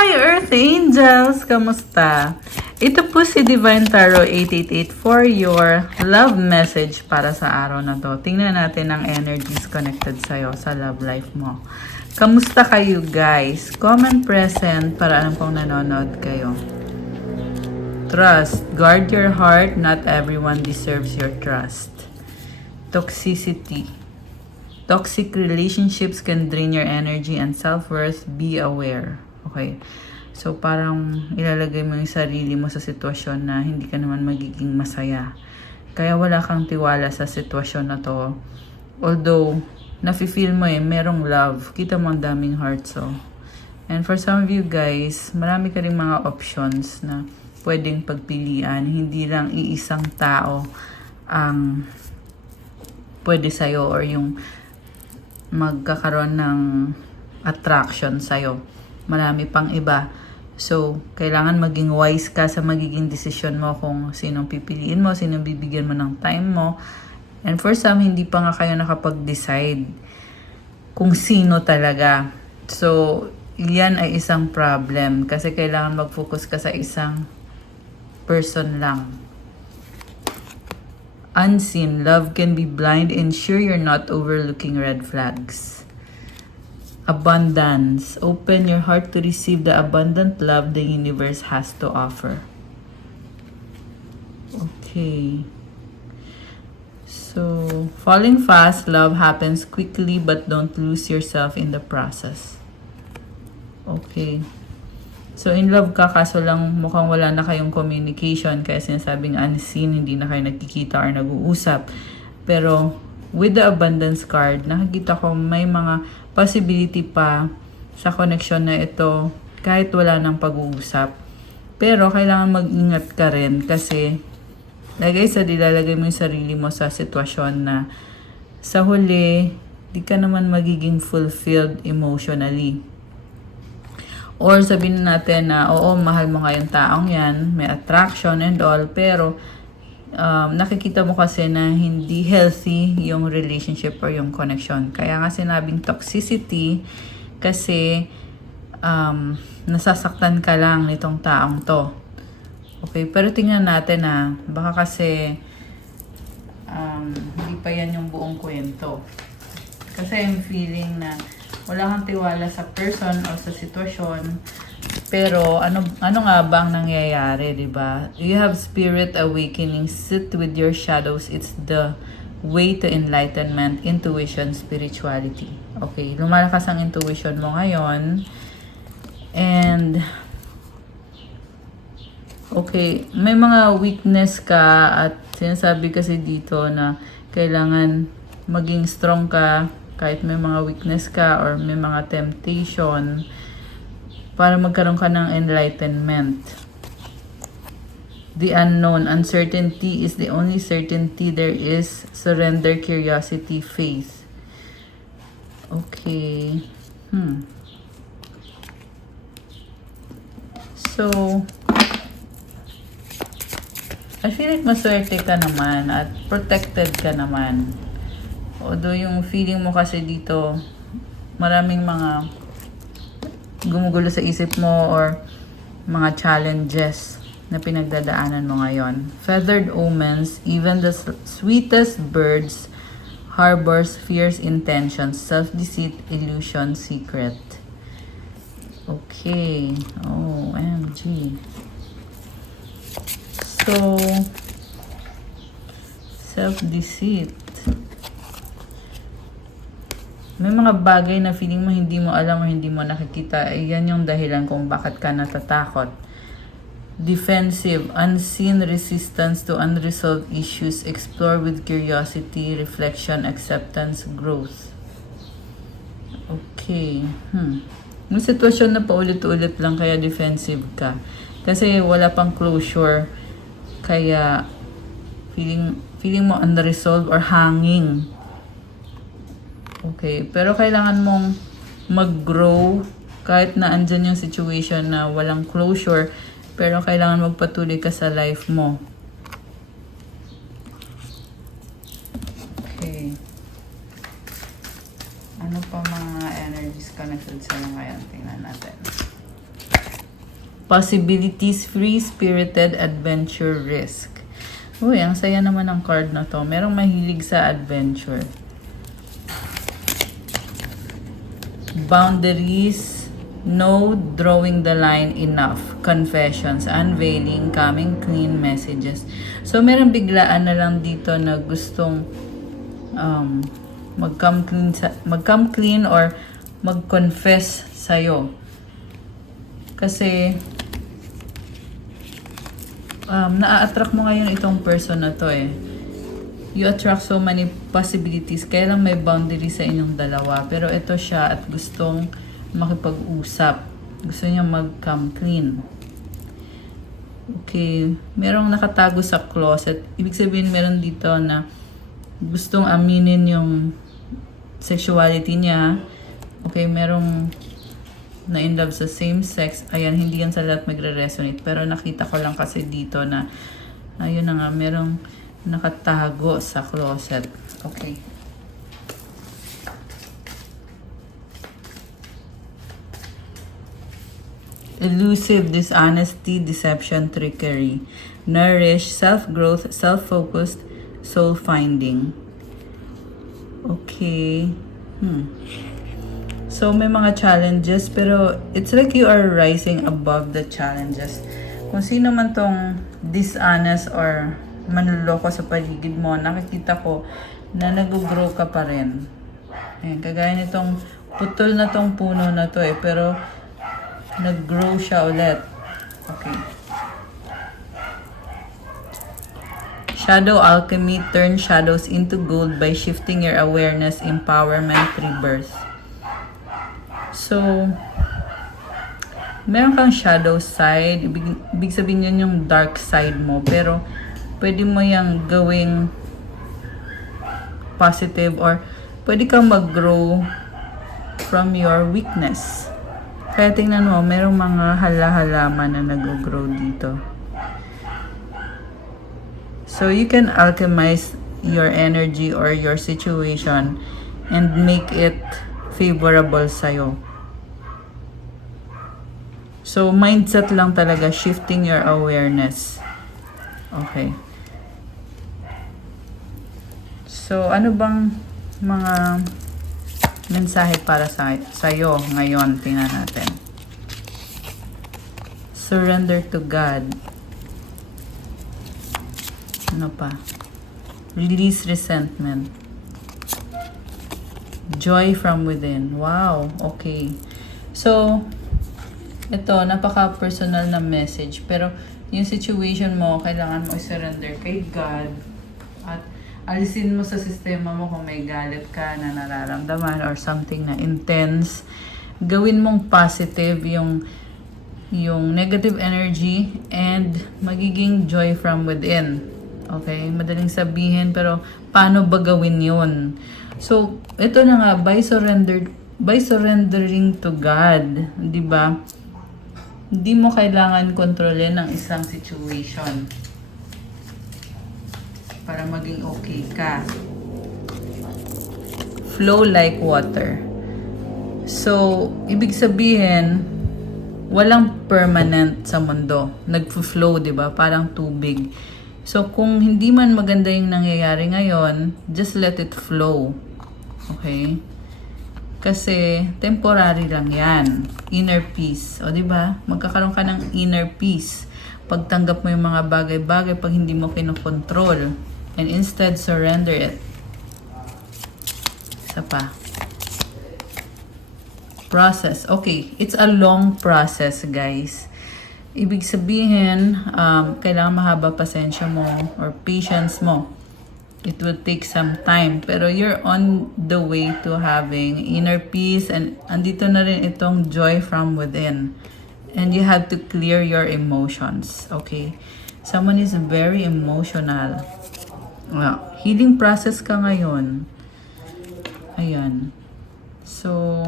Hi, Earth Angels! Kamusta? Ito po si Divine Tarot 888 for your love message para sa araw na to. Tingnan natin ang energies connected sa'yo sa love life mo. Kamusta kayo, guys? Comment present para alam kong nanonood kayo. Trust. Guard your heart. Not everyone deserves your trust. Toxicity. Toxic relationships can drain your energy and self-worth. Be aware. Okay. So, parang ilalagay mo yung sarili mo sa sitwasyon na hindi ka naman magiging masaya. Kaya wala kang tiwala sa sitwasyon na to. Although, nafe-feel mo merong love. Kita mo ang daming heart, so. And for some of you guys, marami ka rin mga options na pwedeng pagpilian. Hindi lang iisang tao ang pwede sa'yo or yung magkakaroon ng attraction sa'yo. Marami pang iba. So, kailangan maging wise ka sa magiging desisyon mo kung sinong pipiliin mo, sinong bibigyan mo ng time mo. And for some, hindi pa nga kayo nakapag-decide kung sino talaga. So, yan ay isang problem kasi kailangan mag-focus ka sa isang person lang. Unseen, love can be blind. Ensure you're not overlooking red flags. Abundance, open your heart to receive the abundant love the universe has to offer. Okay. So, falling fast, love happens quickly but don't lose yourself in the process. Okay. So, in love ka, kaso lang mukhang wala na kayong communication kaya sinasabing unseen, hindi na kayo nagkikita or nag-uusap. Pero, with the abundance card, nakikita ko may mga possibility pa sa connection na ito kahit wala nang pag-uusap. Pero, kailangan mag-ingat ka rin kasi dilalagay mo yung sarili mo sa sitwasyon na sa huli, di ka naman magiging fulfilled emotionally. Or sabihin natin na, oo, mahal mo nga yung taong yan, may attraction and all, pero nakikita mo kasi na hindi healthy yung relationship or yung connection. Kaya nga sinabing toxicity kasi nasasaktan ka lang nitong taong to. Okay, pero tingnan natin na baka kasi hindi pa yan yung buong kwento. Kasi I'm feeling na wala kang tiwala sa person o sa sitwasyon. Pero ano nga ba ang nangyayari, 'di ba? You have spirit awakening. Sit with your shadows. It's the way to enlightenment, intuition, spirituality. Okay, lumalakas ang intuition mo ngayon. And okay, may mga weakness ka at sinasabi kasi dito na kailangan maging strong ka kahit may mga weakness ka or may mga temptation para magkaroon ka ng enlightenment. The unknown, uncertainty is the only certainty there is. Surrender, curiosity, faith. Okay. So, I feel like maswerte ka naman at protected ka naman. Although yung feeling mo kasi dito, maraming mga gumugulo sa isip mo or mga challenges na pinagdadaanan mo ngayon. Feathered omens, even the sweetest birds harbors fierce intentions, self-deceit, illusion, secret. Okay. OMG. So, self-deceit. May mga bagay na feeling mo hindi mo alam o hindi mo nakikita. Yan yung dahilan kung bakit ka natatakot. Defensive, unseen resistance to unresolved issues. Explore with curiosity, reflection, acceptance, growth. Okay. Yung sitwasyon na paulit-ulit lang kaya defensive ka. Kasi wala pang closure. Kaya feeling mo unresolved or hanging. Okay, pero kailangan mong mag-grow kahit na andyan yung situation na walang closure, pero kailangan magpatuloy ka sa life mo. Okay. Ano pa mga energies connected sa ngayon? Tingnan natin. Possibilities, free-spirited adventure risk. Uy, ang saya naman ng card na to. Merong mahilig sa adventure. Boundaries, no drawing the line enough. Confessions, unveiling, coming clean messages. So, meron biglaan na lang dito na gustong mag-come clean or mag-confess sa'yo. Kasi, na-attract mo ngayon itong person na to eh. You attract so many possibilities. Kaya lang may boundary sa inyong dalawa. Pero ito siya at gustong makipag-usap. Gusto niya mag-come clean. Okay. Merong nakatago sa closet. Ibig sabihin meron dito na gustong aminin yung sexuality niya. Okay. Merong na in love sa same sex. Ayan, hindi yan sa lahat magre-resonate. Pero nakita ko lang kasi dito na ayun na nga, merong nakatago sa closet. Okay. Elusive, dishonesty, deception, trickery. Nourish, self-growth, self-focused, soul-finding. Okay. So, may mga challenges, pero it's like you are rising above the challenges. Kung sino man tong dishonest or manluloko sa paligid mo, nakikita ko na nag-grow ka pa rin. Ayan, kagaya nitong putol na tong puno na to eh, pero nag-grow siya ulit. Okay. Shadow alchemy, turn shadows into gold by shifting your awareness, empowerment, rebirth. So, meron kang shadow side. Ibig sabihin yun yung dark side mo. Pero, pwede mo yung gawing positive or pwede kang mag-grow from your weakness. Kaya tingnan mo, merong mga hala-halaman na nag-grow dito. So, you can alchemize your energy or your situation and make it favorable sa'yo. So, mindset lang talaga, shifting your awareness. Okay. So, ano bang mga mensahe para sa'yo ngayon? Tingnan natin. Surrender to God. Ano pa? Release resentment. Joy from within. Wow. Okay. So, ito, napaka-personal na message. Pero, yung situation mo, kailangan mo i-surrender kay God. At alisin mo sa sistema mo kung may galit ka na nararamdaman or something na intense. Gawin mong positive yung negative energy and magiging joy from within. Okay? Madaling sabihin, pero paano ba gawin yun? So, ito na nga, by surrendering to God, di ba? Hindi mo kailangan kontrolin ang isang situation para maging okay ka. Flow like water. So, ibig sabihin, walang permanent sa mundo. Nag-flow, di ba? Parang tubig. So, kung hindi man maganda yung nangyayari ngayon, just let it flow. Okay? Kasi, temporary lang yan. Inner peace. O, diba? Magkakaroon ka ng inner peace. Pagtanggap mo yung mga bagay-bagay pag hindi mo kinokontrol. And instead, surrender it. Isa pa. Process. Okay. It's a long process, guys. Ibig sabihin, kailangan mahaba pasensya mo or patience mo. It will take some time. Pero you're on the way to having inner peace and andito na rin itong joy from within. And you have to clear your emotions. Okay? Someone is very emotional. Well, healing process ka ngayon. Ayan. So,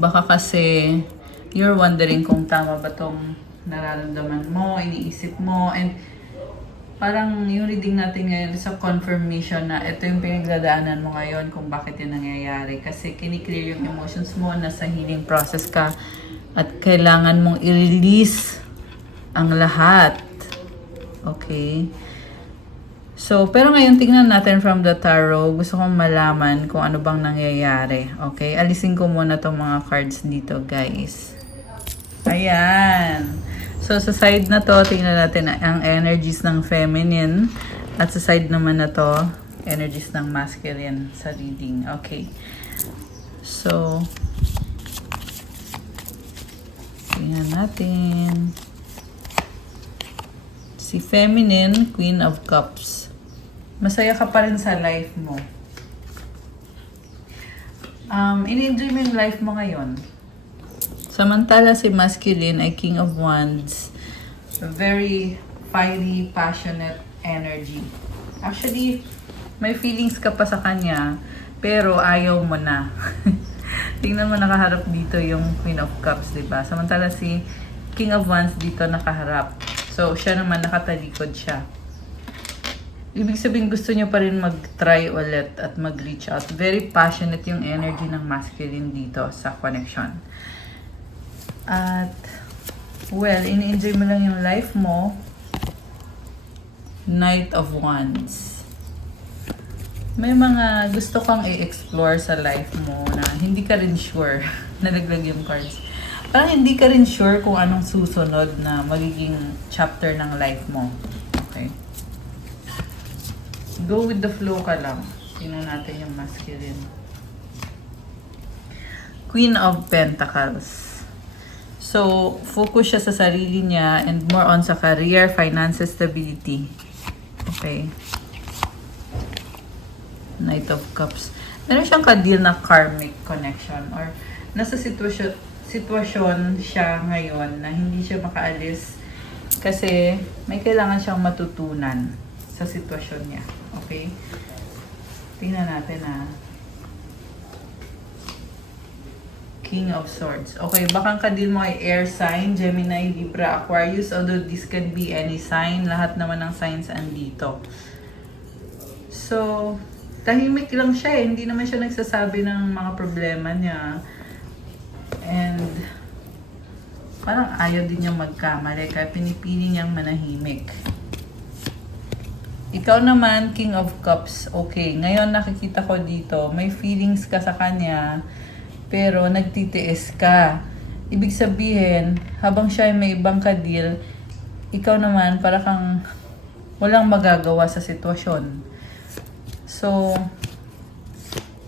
baka kasi you're wondering kung tama ba tong nararamdaman mo, iniisip mo, and parang yung reading natin ngayon sa confirmation na ito yung pinagdadaanan mo ngayon kung bakit yun nangyayari. Kasi kiniklear yung emotions mo, nasa healing process ka. At kailangan mong i-release ang lahat. Okay? So, pero ngayon tingnan natin from the tarot. Gusto kong malaman kung ano bang nangyayari. Okay? Alisin ko muna tong mga cards dito, guys. Ayan. So, sa side na to, tingnan natin ang energies ng feminine. At sa side naman na to, energies ng masculine sa reading. Okay. So, tingnan natin. Si feminine, Queen of Cups. Masaya ka pa rin sa life mo. In-enjoy mo yung life mo ngayon. Samantala si masculine ay King of Wands. Very fiery, passionate energy. Actually, may feelings ka pa sa kanya, pero ayaw mo na. Tingnan mo, nakaharap dito yung Queen of Cups, diba? Samantala si King of Wands dito nakaharap. So, siya naman nakatalikod siya. Ibig sabihin, gusto niya pa rin mag-try ulit at mag-reach out. Very passionate yung energy ng masculine dito sa connection. At, well, ini-enjoy mo lang yung life mo. Knight of Wands. May mga gusto kang i-explore sa life mo na hindi ka rin sure. Nalaglag yung cards. Parang hindi ka rin sure kung anong susunod na magiging chapter ng life mo. Okay? Go with the flow ka lang. Tingnan natin yung masculine. Queen of Pentacles. So, focus siya sa sarili niya and more on sa career, finances, stability. Okay? Knight of Cups. Meron siyang ka-deal na karmic connection or nasa sitwasyon siya ngayon na hindi siya makaalis kasi may kailangan siyang matutunan sa sitwasyon niya. Okay? Tingnan natin King of Swords. Okay, baka ang ka-deal mo ay air sign, Gemini, Libra, Aquarius, although this can be any sign. Lahat naman ng signs andito. So, tahimik lang siya eh. Hindi naman siya nagsasabi ng mga problema niya. And parang ayaw din niyang magkamali kaya pinipili niyang manahimik. Ikaw naman, King of Cups. Okay, ngayon nakikita ko dito, may feelings ka sa kanya pero nagtitiis ka. Ibig sabihin, habang siya ay may ibang ka-deal, ikaw naman para kang walang magagawa sa sitwasyon. So,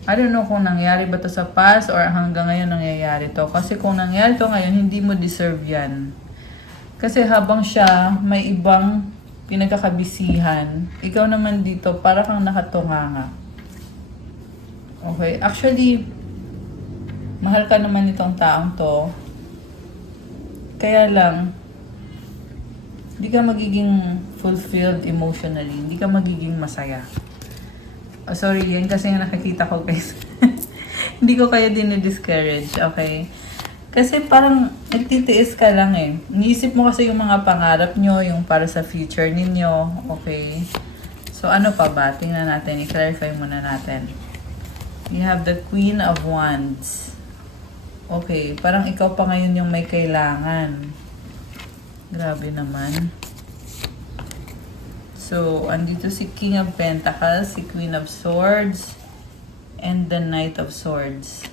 I don't know kung nangyari ba to sa past or hanggang ngayon nangyayari to. Kasi kung nangyari to ngayon, hindi mo deserve yan. Kasi habang siya may ibang pinagkakabisihan, ikaw naman dito para kang nakatunganga. Okay, actually, mahal ka naman itong taong to. Kaya lang, hindi ka magiging fulfilled emotionally. Hindi ka magiging masaya. Oh, sorry, yan kasi yung nakikita ko, guys. Hindi ko kayo din-discourage, okay? Kasi parang nagtitiis ka lang eh. Iniisip mo kasi yung mga pangarap nyo, yung para sa future ninyo, okay? So, ano pa ba? Tingnan natin, i-clarify muna natin. You have the Queen of Wands. Okay, parang ikaw pa ngayon yung may kailangan. Grabe naman. So, andito si King of Pentacles, si Queen of Swords, and the Knight of Swords.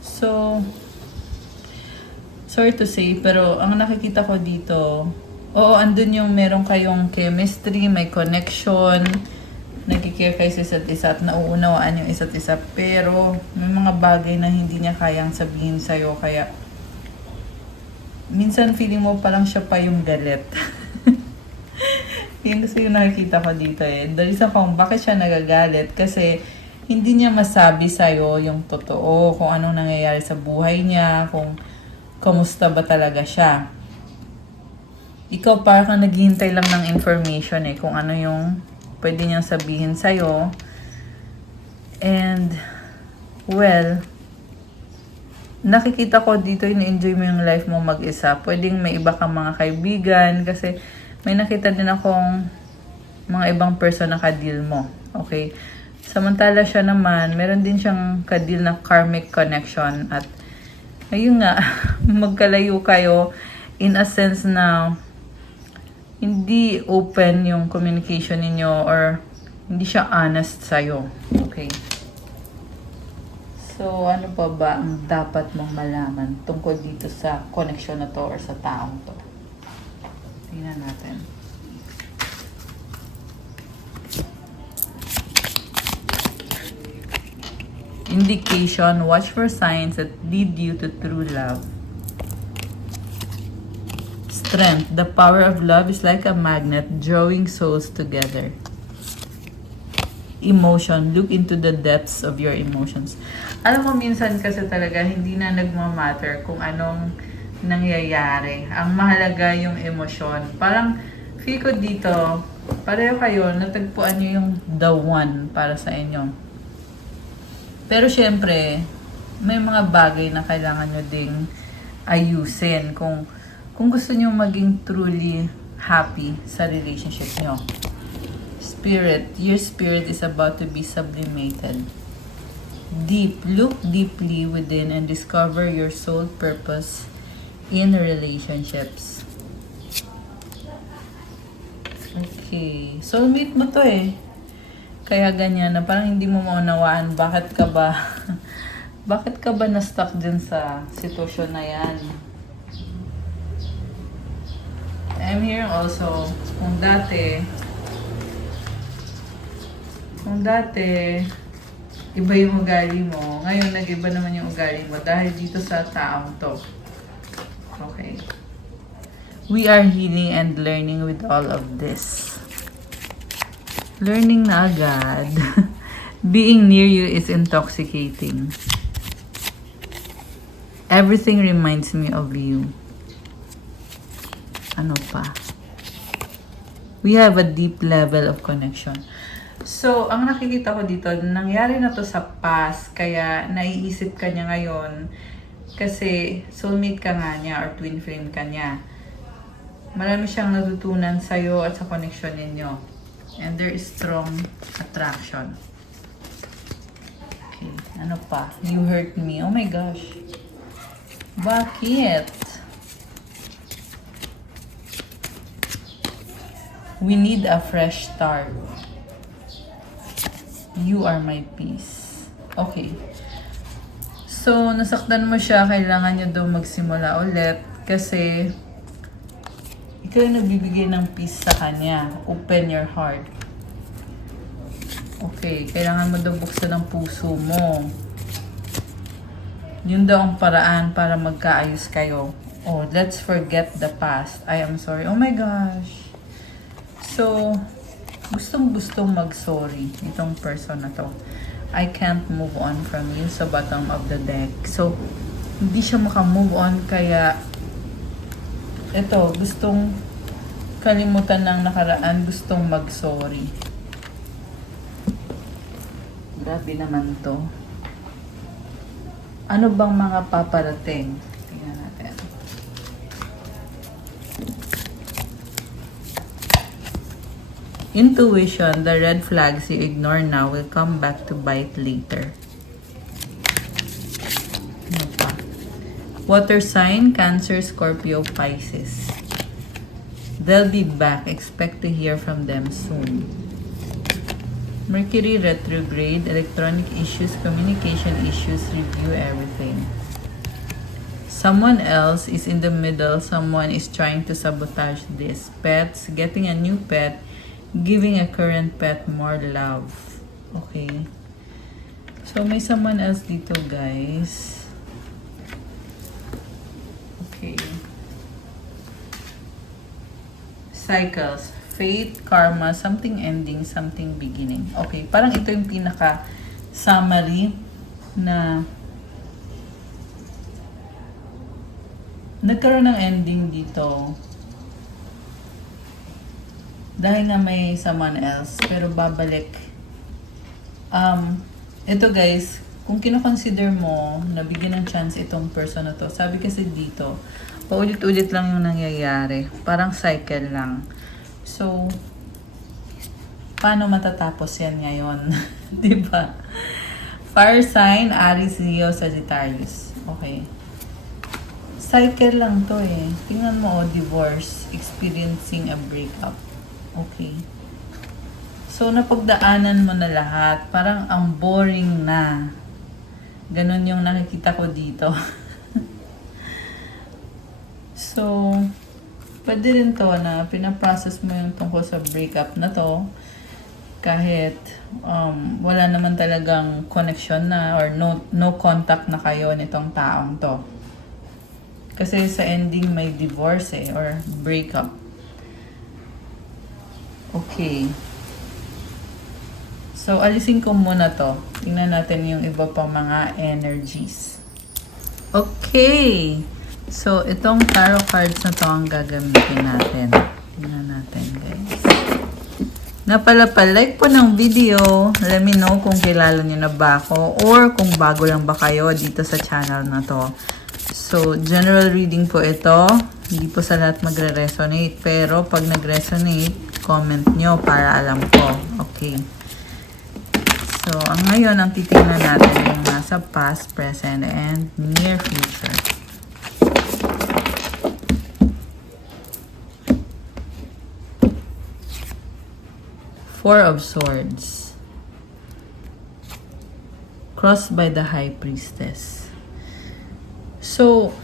So, sorry to say, pero ang nakikita ko dito, oo, andun yung meron kayong chemistry, may connection, nagkikare kayo sa isa't isa at nauunawaan yung isa't isa, pero may mga bagay na hindi niya kayang sabihin sa'yo, kaya minsan feeling mo parang siya pa yung galit. Yun kasi yung nakikita ko dito eh. The reason kung bakit siya nagagalit kasi hindi niya masabi sa'yo yung totoo, kung anong nangyayari sa buhay niya, kung kamusta ba talaga siya. Ikaw parang naghihintay lang ng information eh, kung ano yung pwede niyang sabihin sa'yo. And, well, nakikita ko dito, in-enjoy mo yung life mo mag-isa. Pwedeng may iba kang mga kaibigan kasi may nakita din akong mga ibang person na ka-deal mo. Okay? Samantala siya naman, meron din siyang ka-deal na karmic connection at ayun nga, magkalayo kayo in a sense na hindi open yung communication ninyo or hindi siya honest sa'yo. Okay. So, ano pa ba ang dapat mong malaman tungkol dito sa connection na to or sa taong to? Tingnan natin. Indication, watch for signs that lead you to true love. Strength, the power of love is like a magnet drawing souls together. Emotion, look into the depths of your emotions. Alam mo, minsan kasi talaga hindi na nagmamatter kung anong nangyayari. Ang mahalaga yung emosyon. Parang feel ko dito, pareho kayo, natagpuan nyo yung the one para sa inyo. Pero syempre, may mga bagay na kailangan nyo ding ayusin kung gusto nyo maging truly happy sa relationship nyo. Spirit, your spirit is about to be sublimated. Deep, look deeply within and discover your soul purpose in relationships. Okay, soulmate mo to eh. Kaya ganyan na parang hindi mo maunawaan bakit ka ba bakit ka ba na-stuck dyan sa sitwasyon na yan. I'm hearing also kung dati iba yung ugali mo, ngayon nag-iba naman yung ugali mo dahil dito sa taong to. Okay. We are healing and learning with all of this. Learning na agad. Being near you is intoxicating. Everything reminds me of you. Ano pa? We have a deep level of connection. So, ang nakikita ko dito, nangyari na to sa past, kaya naiisip ka niya ngayon kasi soulmate ka nga niya or twin flame ka niya. Marami siyang natutunan sa'yo at sa connection ninyo. And there is strong attraction. Okay, ano pa? You hurt me. Oh my gosh. Bakit? We need a fresh start. You are my peace. Okay. So, nasaktan mo siya, kailangan niya daw magsimula ulit kasi ikaw yung nagbibigay ng peace sa kanya. Open your heart. Okay, kailangan mo daw buksan ang puso mo. Yun daw ang paraan para magkaayos kayo. Oh, let's forget the past. I am sorry. Oh my gosh. So, gustong-gustong mag-sorry itong person na to. I can't move on from you sa bottom of the deck. So, hindi siya maka-move on kaya eto, gustong kalimutan ng nakaraan, gustong mag-sorry. Grabe naman to. Ano bang mga paparating? Tingnan natin. Intuition, the red flags you ignore now will come back to bite later. Ano pa? Water sign, Cancer, Scorpio, Pisces. They'll be back. Expect to hear from them soon. Mercury retrograde, electronic issues, communication issues, review everything. Someone else is in the middle. Someone is trying to sabotage this. Pets, getting a new pet, giving a current pet more love. Okay. So, may someone else dito, guys. Okay. Cycles. Fate, karma, something ending, something beginning. Okay, parang ito yung pinaka-summary na nagkaroon ng ending dito dahil nga may someone else, pero babalik. Ito guys, kung kino-consider mo na bigyan ng chance itong person na to, sabi kasi dito, paulit-ulit lang yung nangyayari. Parang cycle lang. So, paano matatapos yan ngayon? Diba? Fire sign, Aries, Leo, Sagittarius. Okay. Cycle lang to eh. Tingnan mo, divorce, experiencing a breakup. Okay. So, napagdaanan mo na lahat. Parang ang boring na. Ganon yung nakikita ko dito. So, pwede rin to na pinaprocess mo yung tungkol sa breakup na to. Kahit wala naman talagang connection na or no contact na kayo nitong taong to. Kasi sa ending may divorce eh, or breakup. Okay. So, alisin ko muna to. Tingnan natin yung iba pang mga energies. Okay. So, itong tarot cards na to ang gagamitin natin. Tingnan natin, guys. Napalapalike po ng video. Let me know kung kilala niyo na ba ako or kung bago lang ba kayo dito sa channel na to. So, general reading po ito. Hindi po sa lahat magre-resonate. Pero, pag nag-resonate, comment nyo para alam ko. Okay. So, ang ngayon, ang titingnan natin yung nasa past, present, and near future. Four of Swords. Crossed by the High Priestess. So,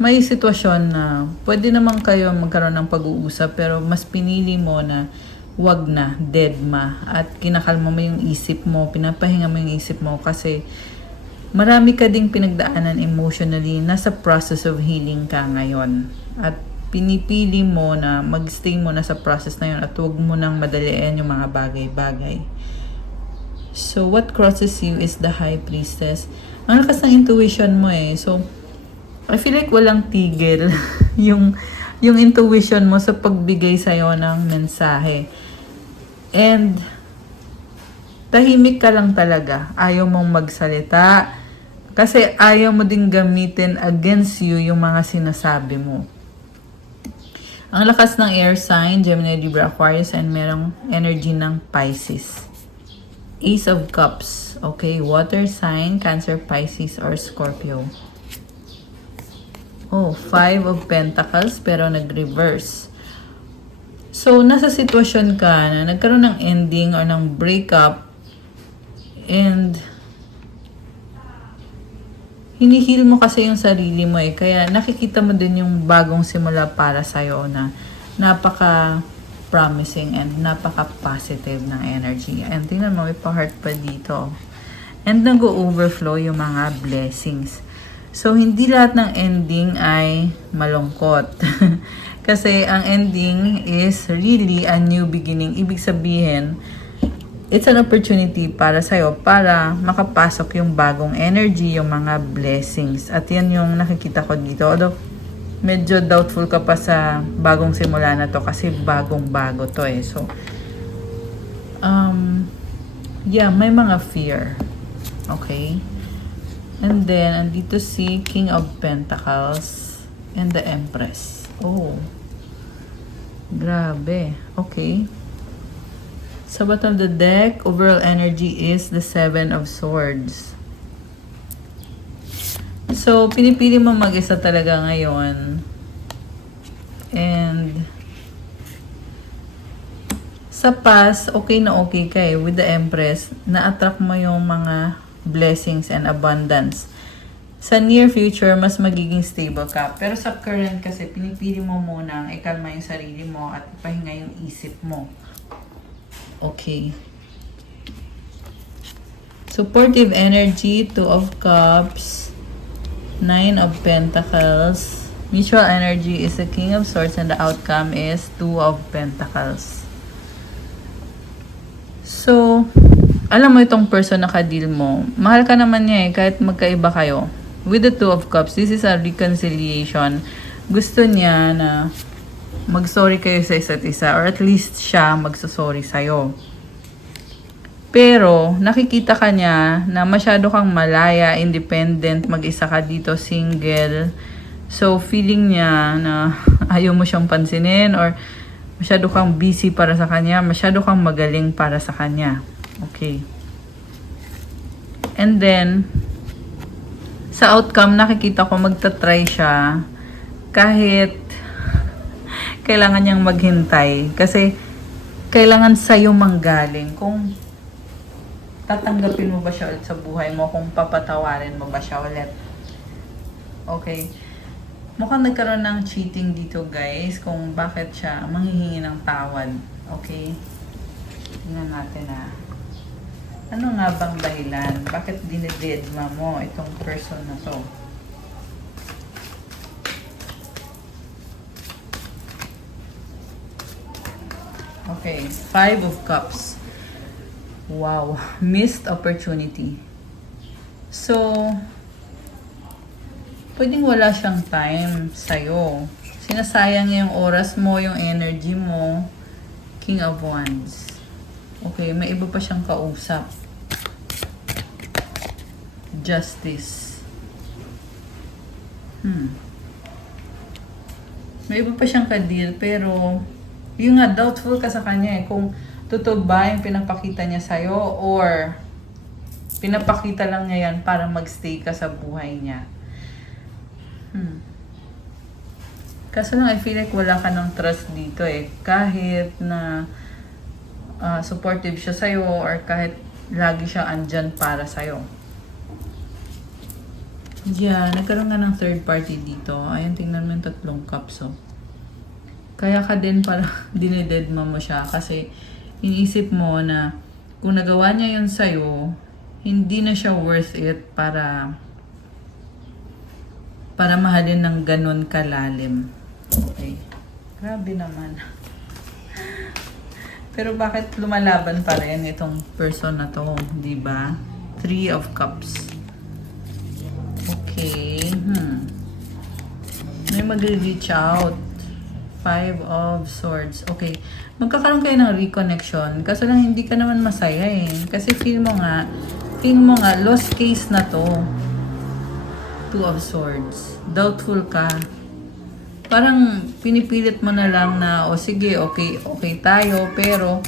may sitwasyon na pwede naman kayo magkaroon ng pag-uusap pero mas pinili mo na wag na, dead ma. At kinakalma mo yung isip mo, pinapahinga mo yung isip mo kasi marami ka ding pinagdaanan emotionally, nasa process of healing ka ngayon. At pinipili mo na magstay mo na sa process na yun at wag mo nang madalian yung mga bagay-bagay. So, what crosses you is the High Priestess. Ang lakas ng intuition mo eh. So, I feel like walang tigil yung intuition mo sa pagbigay sa'yo ng mensahe. And, tahimik ka lang talaga. Ayaw mong magsalita. Kasi ayaw mo ding gamitin against you yung mga sinasabi mo. Ang lakas ng air sign, Gemini, Libra, Aquarius, and merong energy ng Pisces. Ace of Cups. Okay, water sign, Cancer, Pisces, or Scorpio. Oh, Five of Pentacles, pero nag-reverse. So, nasa sitwasyon ka na nagkaroon ng ending or ng breakup and hinihil mo kasi yung sarili mo eh. Kaya nakikita mo din yung bagong simula para sa'yo na napaka-promising and napaka-positive ng energy. And tingnan mo, may pa-heart pa dito. And nag-overflow yung mga blessings. So, hindi lahat ng ending ay malungkot. Kasi ang ending is really a new beginning. Ibig sabihin, it's an opportunity para sa'yo para makapasok yung bagong energy, yung mga blessings. At yan yung nakikita ko dito. Although, medyo doubtful ka pa sa bagong simula na to kasi bagong-bago to eh. So, yeah, may mga fear. Okay? And then, andito si King of Pentacles and the Empress. Oh. Grabe. Okay. Sa bottom of the deck, overall energy is the Seven of Swords. So, pinipili mo mag-isa talaga ngayon. And, sa past, okay na okay ka eh. With the Empress, na-attract mo yung mga blessings and abundance. Sa near future, mas magiging stable ka. Pero sa current kasi, pinipili mo muna ang ikalma yung sarili mo at ipahinga yung isip mo. Okay. Supportive energy, Two of Cups, Nine of Pentacles. Mutual energy is the King of Swords and the outcome is Two of Pentacles. So, alam mo itong person na ka-deal mo, mahal ka naman niya eh, kahit magkaiba kayo. With the Two of Cups, this is a reconciliation. Gusto niya na mag-sorry kayo sa isa't isa or at least siya magsusorry sa'yo. Pero, nakikita ka niya na masyado kang malaya, independent, mag-isa ka dito, single. So, feeling niya na ayaw mo siyang pansinin or masyado kang busy para sa kanya, masyado kang magaling para sa kanya. Okay. And then, sa outcome, nakikita ko magta-try siya kahit kailangan niyang maghintay. Kasi, kailangan sa'yo manggaling kung tatanggapin mo ba siya ulit sa buhay mo, kung papatawarin mo ba siya ulit. Okay. Mukhang nagkaroon ng cheating dito, guys, kung bakit siya manghihingi ng tawad. Okay. Tingnan natin ano nga bang dahilan? Bakit dinidedma mo itong person na to? Okay, 5 of Cups. Wow, missed opportunity. So, pwedeng wala siyang time sa'yo. Sinasayang niya yung oras mo, yung energy mo. King of Wands. Okay, may iba pa siyang kausap. Justice. May iba pa siyang ka-deal, pero yung nga, doubtful ka sa kanya kung totoo ba yung pinapakita niya sa'yo or pinapakita lang niya yan para magstay ka sa buhay niya. Kaso lang, I feel like wala ka ng trust dito kahit na supportive siya sa'yo or kahit lagi siya andyan para sa'yo. Yeah, nagkaroon nga ng third party dito. Ayan, tingnan mo yung 3 cups, Kaya ka din para dinededma mo siya kasi iniisip mo na kung nagawa niya yun sa'yo, hindi na siya worth it para mahalin ng ganun kalalim. Okay. Grabe naman. Pero bakit lumalaban pa rin itong person na to, di ba? 3 of Cups. Okay. May mag-reach out. 5 of Swords. Okay. Magkakaroon kayo ng reconnection. Kaso lang hindi ka naman masaya Kasi feel mo nga, lost case na to. 2 of Swords. Doubtful ka. Parang pinipilit mo na lang na, sige, okay tayo, pero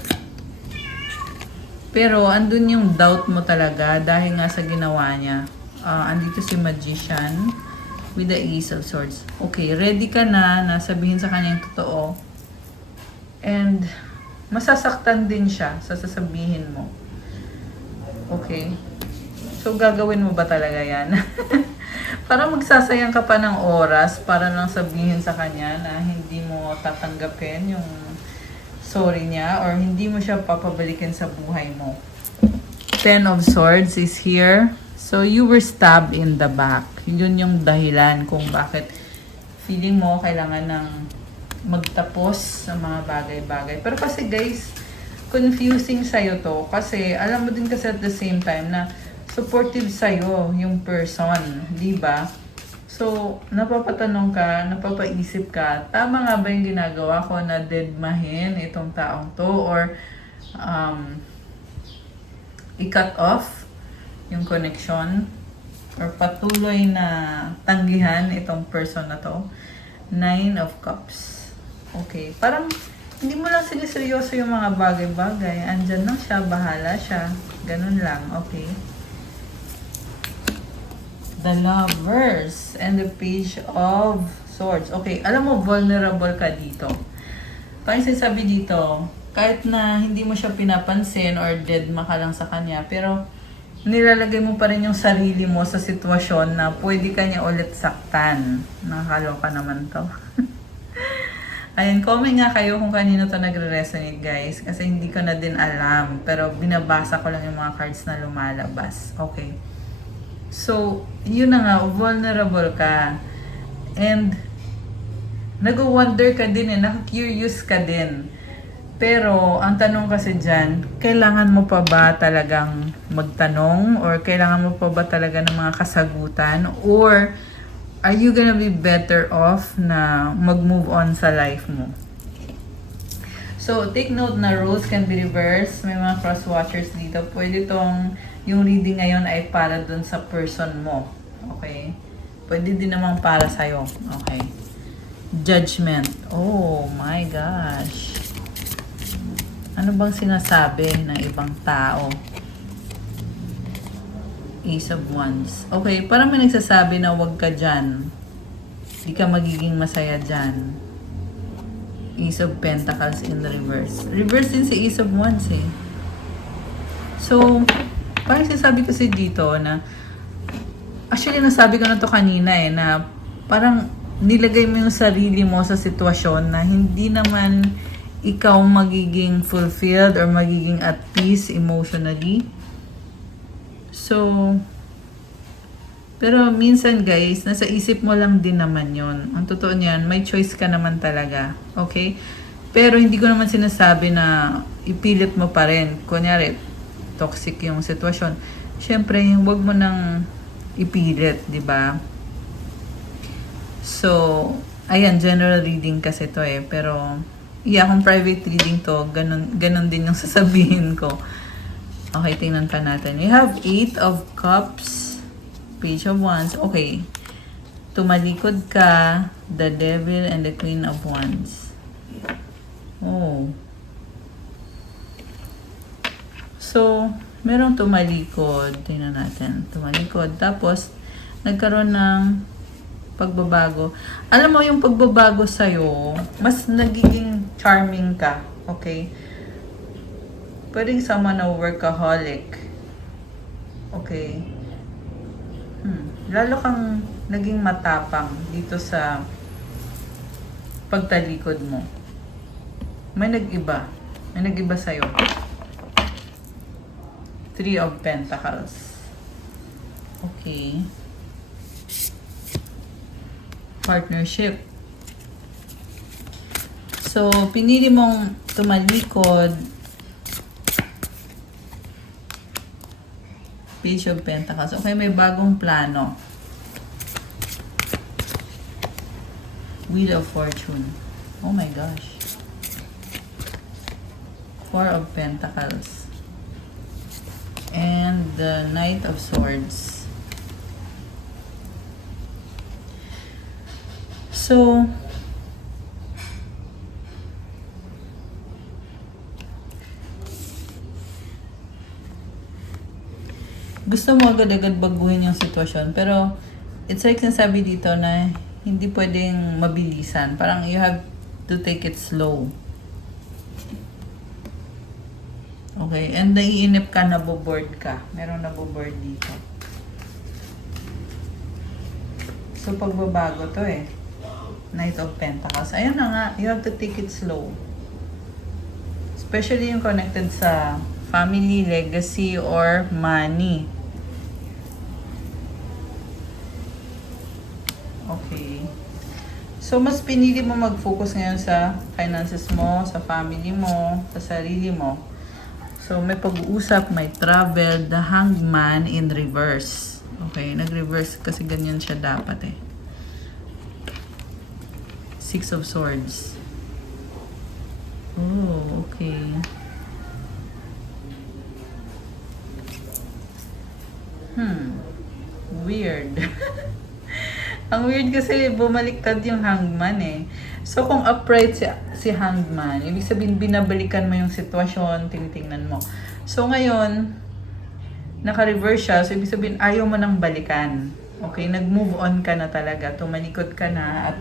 andun yung doubt mo talaga dahil nga sa ginawa niya. Andito si Magician with the Ace of Swords. Okay, ready ka na sabihin sa kanya yung totoo. And masasaktan din siya sa sasabihin mo. Okay. So, gagawin mo ba talaga yan? Parang magsasayang ka pa ng oras para lang sabihin sa kanya na hindi mo tatanggapin yung sorry niya or hindi mo siya papabalikin sa buhay mo. 10 of Swords is here. So, you were stabbed in the back. Yun yung dahilan kung bakit feeling mo kailangan ng magtapos sa mga bagay-bagay. Pero kasi guys, confusing sa'yo to. Kasi alam mo din kasi at the same time na supportive sa'yo yung person, di ba? So, napapatanong ka, napapaisip ka, tama nga ba yung ginagawa ko na deadmahin itong taong to or i-cut off yung connection or patuloy na tanggihan itong person na to. 9 of Cups. Okay, parang hindi mo lang siniseryoso yung mga bagay-bagay. Andyan lang siya, bahala siya. Ganun lang, okay? The Lovers and the Page of Swords. Okay, alam mo, vulnerable ka dito. Parang sinasabi dito, kahit na hindi mo siya pinapansin or deadma ka lang sa kanya, pero nilalagay mo pa rin yung sarili mo sa sitwasyon na pwede ka niya ulit saktan. Nakakaloka naman to. Ayun, comment nga kayo kung kanino to nagre-resonate, guys. Kasi hindi ko na din alam. Pero binabasa ko lang yung mga cards na lumalabas. Okay. So, yun na nga, vulnerable ka. And, nag-wonder ka din naka-curious ka din. Pero, ang tanong kasi dyan, kailangan mo pa ba talagang magtanong? Or kailangan mo pa ba talaga ng mga kasagutan? Or, are you gonna be better off na mag-move on sa life mo? So, take note na roles can be reversed. May mga cross-watchers dito. Pwede tong yung reading ngayon ay para dun sa person mo. Okay? Pwede din namang para sa'yo. Okay. Judgment. Oh my gosh. Ano bang sinasabi ng ibang tao? Ace of Wands. Okay, parang may nagsasabi na wag ka dyan. Di ka magiging masaya dyan. Ace of Pentacles in reverse. Reverse din si Ace of Wands eh. So, parang sinasabi kasi dito na, actually nasabi ko na to kanina eh, na parang nilagay mo yung sarili mo sa sitwasyon na hindi naman ikaw magiging fulfilled or magiging at peace emotionally. So, pero minsan guys, nasa isip mo lang din naman yon. Ang totoo niyan, may choice ka naman talaga. Okay? Pero hindi ko naman sinasabi na ipilit mo pa rin. Kunyari, toxic yung sitwasyon. Siyempre, huwag mo nang ipilit, di ba? So, ayan, general reading kasi to eh. Pero, kung private reading to, ganun din yung sasabihin ko. Okay, tingnan pa natin. We have 8 of Cups. Page of Wands. Okay. Tumalikod ka. The Devil and the Queen of Wands. Oh. So, merong tumalikod. Tingnan natin. Tumalikod. Tapos, nagkaroon ng pagbabago. Alam mo, yung pagbabago sa'yo, mas nagiging charming ka. Okay? Pwedeng someone na workaholic. Okay? Lalo kang naging matapang dito sa pagtalikod mo. May nag-iba. May nag-iba sa'yo. 3 of Pentacles. Okay. Partnership. So, pinili mong tumalikod. Page of Pentacles. Okay, may bagong plano. Wheel of Fortune. Oh my gosh. 4 of Pentacles. And the Knight of Swords. So, gusto mo agad-agad baguhin yung sitwasyon. Pero, it's like sinasabi dito na hindi pwedeng mabilisan. Parang you have to take it slow. Okay. And naiinip ka, naboboard ka. Merong naboboard dito. So, pagbabago to eh. Knight of Pentacles. Ayun na nga. You have to take it slow. Especially yung connected sa family, legacy, or money. Okay. So, mas pinili mo mag-focus ngayon sa finances mo, sa family mo, sa sarili mo. So, may pag-uusap, may travel, the Hangman in reverse. Okay, nag-reverse kasi ganyan siya dapat eh. 6 of Swords. Oh, okay. Weird. Ang weird kasi bumaliktad yung Hangman eh. So kung upright si Hangman, ibig sabihin binabalikan mo yung sitwasyon, tinitingnan mo. So ngayon, naka-reverse siya, so ibig sabihin ayaw mo nang balikan. Okay, nag-move on ka na talaga, tumalikod ka na at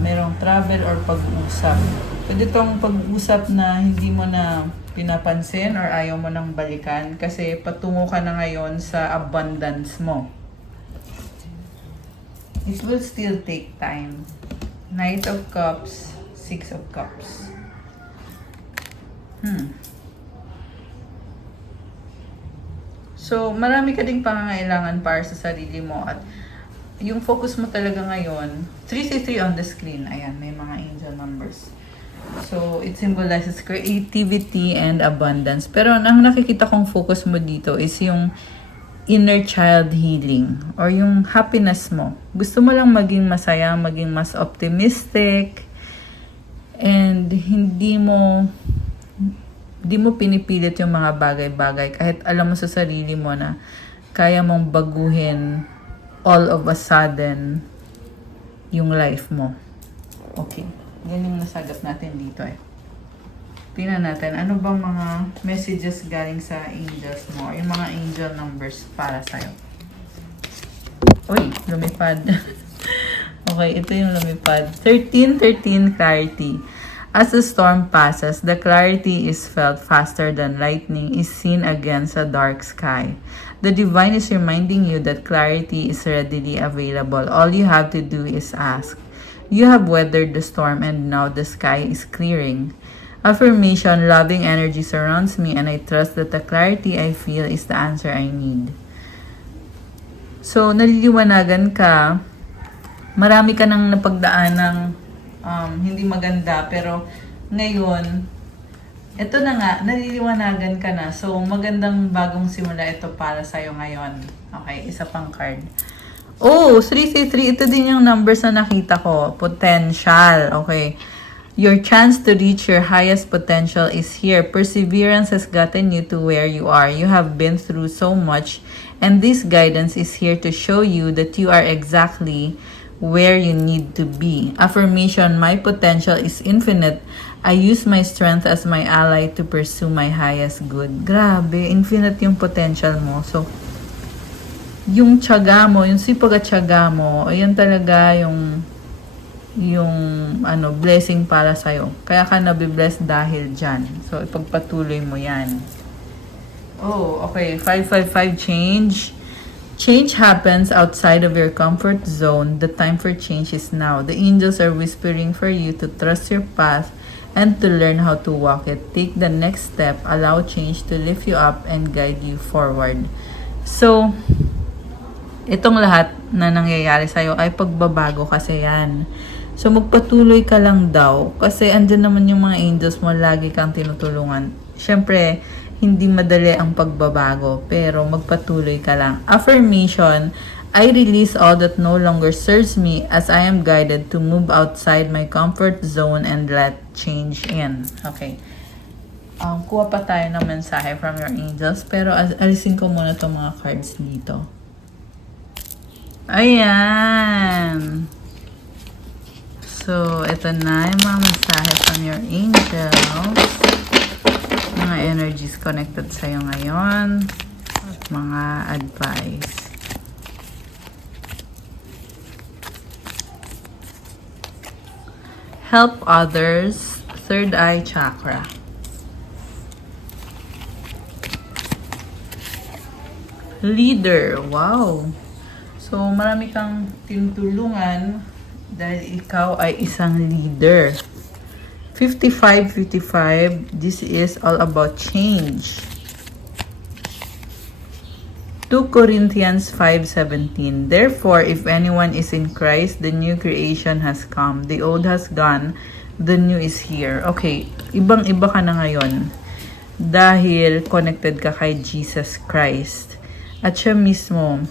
merong travel or pag-uusap. Pwede tong pag-uusap na hindi mo na pinapansin or ayaw mo nang balikan kasi patungo ka na ngayon sa abundance mo. It will still take time. Knight of Cups, 6 of Cups. So, marami ka ding pangangailangan para sa sarili mo at yung focus mo talaga ngayon, 363 on the screen. Ayan, may mga angel numbers. So, it symbolizes creativity and abundance. Pero ang nakikita kong focus mo dito is yung inner child healing or yung happiness mo. Gusto mo lang maging masaya, maging mas optimistic, and hindi mo pinipilit yung mga bagay-bagay kahit alam mo sa sarili mo na kaya mong baguhin all of a sudden yung life mo. Okay. Yan yung nasagap natin dito eh. Tingnan natin, ano bang mga messages galing sa angels mo? Yung mga angel numbers para sa'yo. Uy, lumipad. Okay, ito yung lumipad. 13, clarity. As the storm passes, the clarity is felt faster than lightning is seen against a dark sky. The divine is reminding you that clarity is readily available. All you have to do is ask. You have weathered the storm and now the sky is clearing. Affirmation, loving energy surrounds me and I trust that the clarity I feel is the answer I need. So, naliliwanagan ka, marami ka nang napagdaan ng hindi maganda, pero ngayon, ito na nga, naliliwanagan ka na. So, magandang bagong simula ito para sa'yo ngayon. Okay, isa pang card. Oh, 333, ito din yung numbers na nakita ko. Potential, okay. Your chance to reach your highest potential is here. Perseverance has gotten you to where you are. You have been through so much, and this guidance is here to show you that you are exactly where you need to be. Affirmation, my potential is infinite. I use my strength as my ally to pursue my highest good. Grabe, infinite yung potential mo. So, yung tiyaga mo, yung sipag at tiyaga mo, ayan talaga yung blessing para sa'yo. Kaya ka nabibless dahil dyan. So, ipagpatuloy mo yan. Oh, okay. 555 change. Change happens outside of your comfort zone. The time for change is now. The angels are whispering for you to trust your path and to learn how to walk it. Take the next step. Allow change to lift you up and guide you forward. So, itong lahat na nangyayari sa'yo ay pagbabago kasi yan. So, magpatuloy ka lang daw kasi andyan naman yung mga angels mo, lagi kang tinutulungan. Siyempre, hindi madali ang pagbabago, pero magpatuloy ka lang. Affirmation, I release all that no longer serves me as I am guided to move outside my comfort zone and let change in. Okay. Kuha pa tayo ng mensahe from your angels, pero alisin ko muna itong mga cards dito. Ayan. So, ito na yung mga mensahe from your angels. Mga energies connected sa'yo ngayon at mga advice. Help others, third eye chakra. Leader, wow. So, marami kang tinutulungan dahil ikaw ay isang leader. 55, this is all about change. 2 Corinthians 5:17. Therefore, if anyone is in Christ, the new creation has come. The old has gone, the new is here. Okay, ibang-iba ka na ngayon dahil connected ka kay Jesus Christ. At siya mismo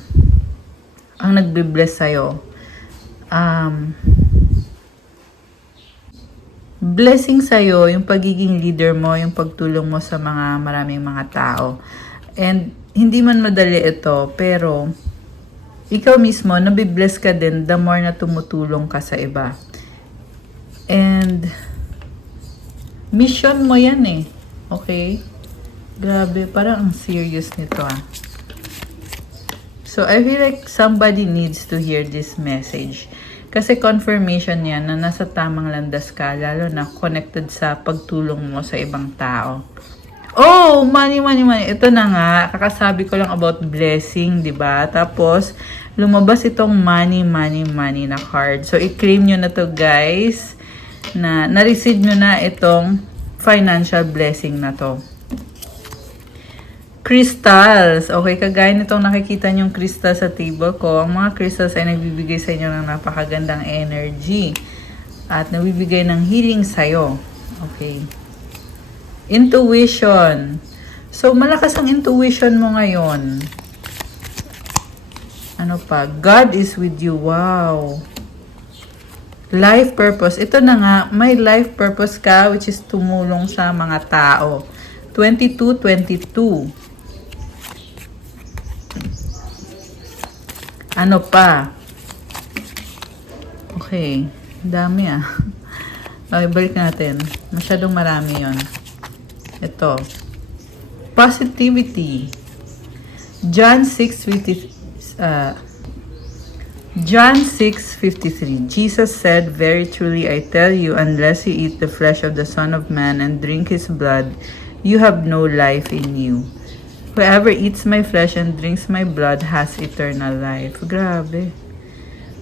ang nagbe-bless sa'yo. Blessing sa'yo, yung pagiging leader mo, yung pagtulong mo sa maraming mga tao. And hindi man madali ito, pero ikaw mismo, nabibless ka din the more na tumutulong ka sa iba. And mission mo yan eh. Okay? Grabe, parang ang serious nito ah. So, I feel like somebody needs to hear this message. Kasi confirmation yan na nasa tamang landas ka, lalo na connected sa pagtulong mo sa ibang tao. Oh, money. Ito na nga, kakasabi ko lang about blessing, di ba? Tapos, lumabas itong money na card. So, i-claim nyo na to guys, na na-receive nyo na itong financial blessing na to. Crystals. Okay, kagaya nitong nakikita nyong crystal sa table ko, ang mga crystals ay nagbibigay sa inyo ng napakagandang energy at nagbibigay ng healing sa'yo. Okay. Intuition. So, malakas ang intuition mo ngayon. Ano pa? God is with you. Wow. Life purpose. Ito na nga, may life purpose ka which is tumulong sa mga tao. 22. Ano pa? Okay. Dami ah. Okay, balik natin. Masyadong marami yon. Ito. Positivity. John 6:53. Jesus said, "Very truly I tell you, unless you eat the flesh of the Son of Man and drink his blood, you have no life in you. Whoever eats my flesh and drinks my blood has eternal life." Grabe.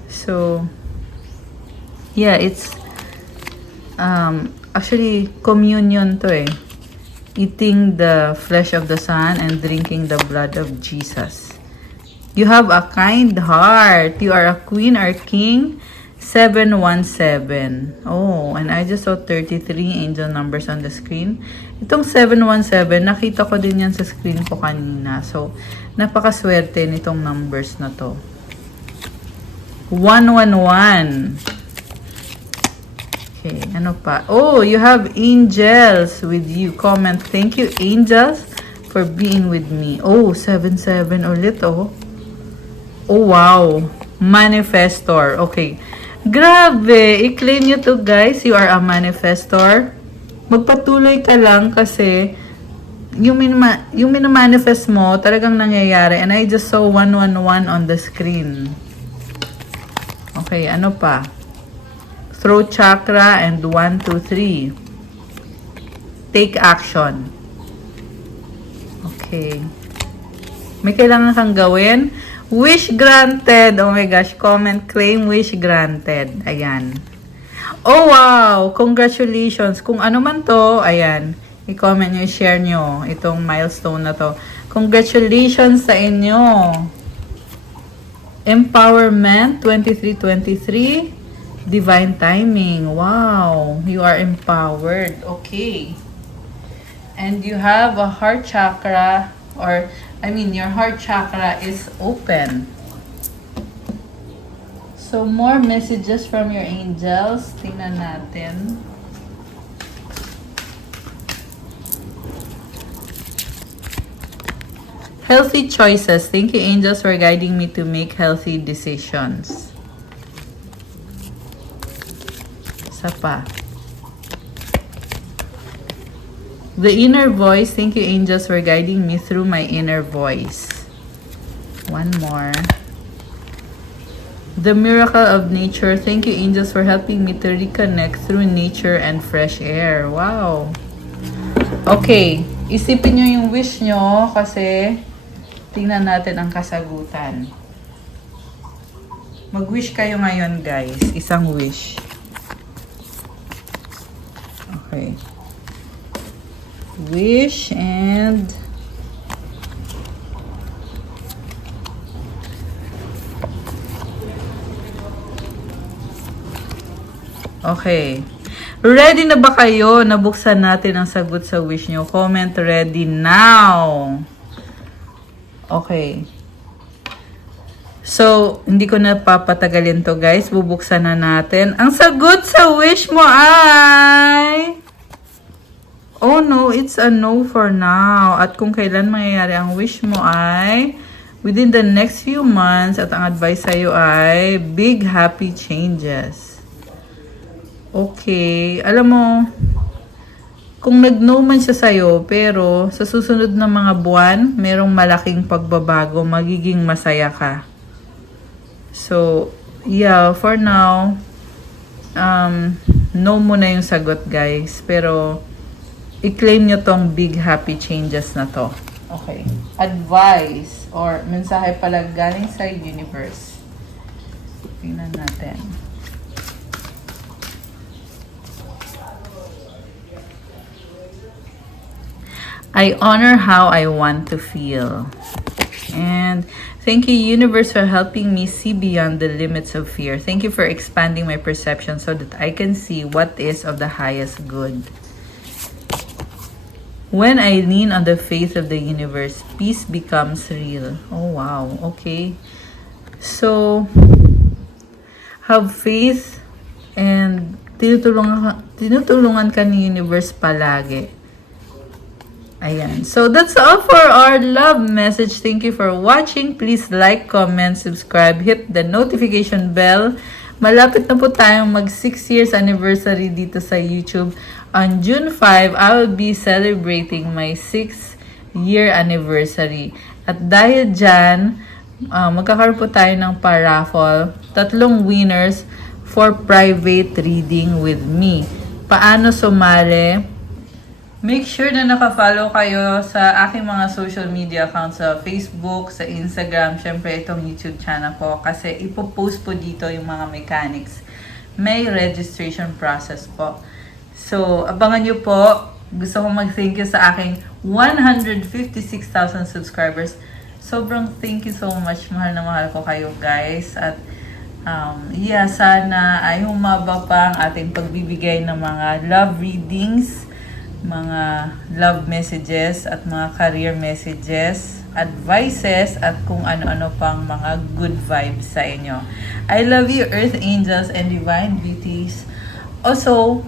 So, yeah, it's actually communion to eh. Eating the flesh of the Son and drinking the blood of Jesus. You have a kind heart. You are a queen or king. 717. Oh, and I just saw 33 angel numbers on the screen. Itong 717, nakita ko din yan sa screen ko kanina. So, napakaswerte nitong numbers na to. 111. Okay, ano pa? Oh, you have angels with you. Comment, thank you angels for being with me. Oh, 77 ulit oh. Oh, wow. Manifestor. Okay. Grabe. I-claim nyo to, guys. You are a manifestor. Magpatuloy ka lang kasi yung minamanifest mo, talagang nangyayari. And I just saw 111 on the screen. Okay, ano pa? Throat chakra and 1, 2, 3. Take action. Okay. May kailangan kang gawin. Wish granted. Oh my gosh. Comment, claim, wish granted. Ayan. Oh wow. Congratulations. Kung ano man to, ayan. I-comment nyo, i-share nyo itong milestone na to. Congratulations sa inyo. Empowerment 2323. Divine timing. Wow. You are empowered. Okay. And you have a heart chakra or your heart chakra is open. So, more messages from your angels. Tingnan natin. Healthy choices. Thank you, angels, for guiding me to make healthy decisions. Isa pa. The inner voice. Thank you, angels, for guiding me through my inner voice. One more. The miracle of nature. Thank you, angels, for helping me to reconnect through nature and fresh air. Wow. Okay. Isipin nyo yung wish nyo kasi tingnan natin ang kasagutan. Mag-wish kayo ngayon, guys. Isang wish. Okay. Wish and okay. Ready na ba kayo? Nabuksan natin ang sagot sa wish nyo. Comment ready now. Okay. So, hindi ko na papatagalin to, guys. Bubuksan na natin. Ang sagot sa wish mo ay oh no, it's a no for now. At kung kailan mangyayari ang wish mo ay within the next few months at ang advice sa'yo ay big happy changes. Okay. Alam mo, kung nag-no man siya sa'yo, pero sa susunod na mga buwan, merong malaking pagbabago, magiging masaya ka. So, yeah, for now, no muna yung sagot, guys. Pero, i-claim nyo tong big happy changes na to. Okay. Advice or mensahe pala galing sa universe. Tingnan natin. I honor how I want to feel. And thank you, universe, for helping me see beyond the limits of fear. Thank you for expanding my perception so that I can see what is of the highest good. When I lean on the faith of the universe, peace becomes real. Oh, wow. Okay. So, have faith and tinutulungan ka ni universe palagi. Ayan. So, that's all for our love message. Thank you for watching. Please like, comment, subscribe, hit the notification bell Malapit na po tayong mag 6 years anniversary dito sa YouTube. On June 5, I will be celebrating my 6 year anniversary. At dahil dyan, magkakaroon po tayo ng paraffle. 3 winners for private reading with me. Paano sumali? Make sure na naka-follow kayo sa aking mga social media accounts sa Facebook, sa Instagram, syempre itong YouTube channel ko kasi ipopost po dito yung mga mechanics. May registration process po. So, abangan nyo po. Gusto kong mag-thank you sa aking 156,000 subscribers. Sobrang thank you so much. Mahal na mahal ko kayo guys. At sana ay humaba pa ang ating pagbibigay ng mga love readings, mga love messages at mga career messages, advices at kung ano-ano pang mga good vibes sa inyo. I love you, Earth Angels and Divine Beauties. Also,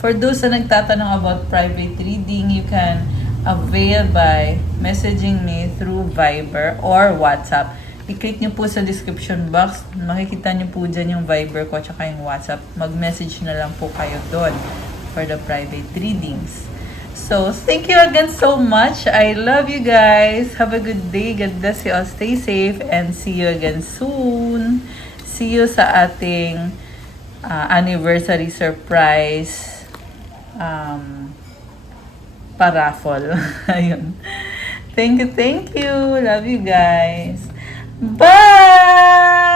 for those na nagtatanong about private reading, you can avail by messaging me through Viber or WhatsApp. I-click nyo po sa description box. Makikita nyo po dyan yung Viber ko at yung WhatsApp. Mag-message na lang po kayo doon for the private readings. So, thank you again so much. I love you guys. Have a good day. God bless you all. Stay safe and see you again soon. See you sa ating anniversary surprise paraffle. Ayun. Thank you. Love you guys. Bye!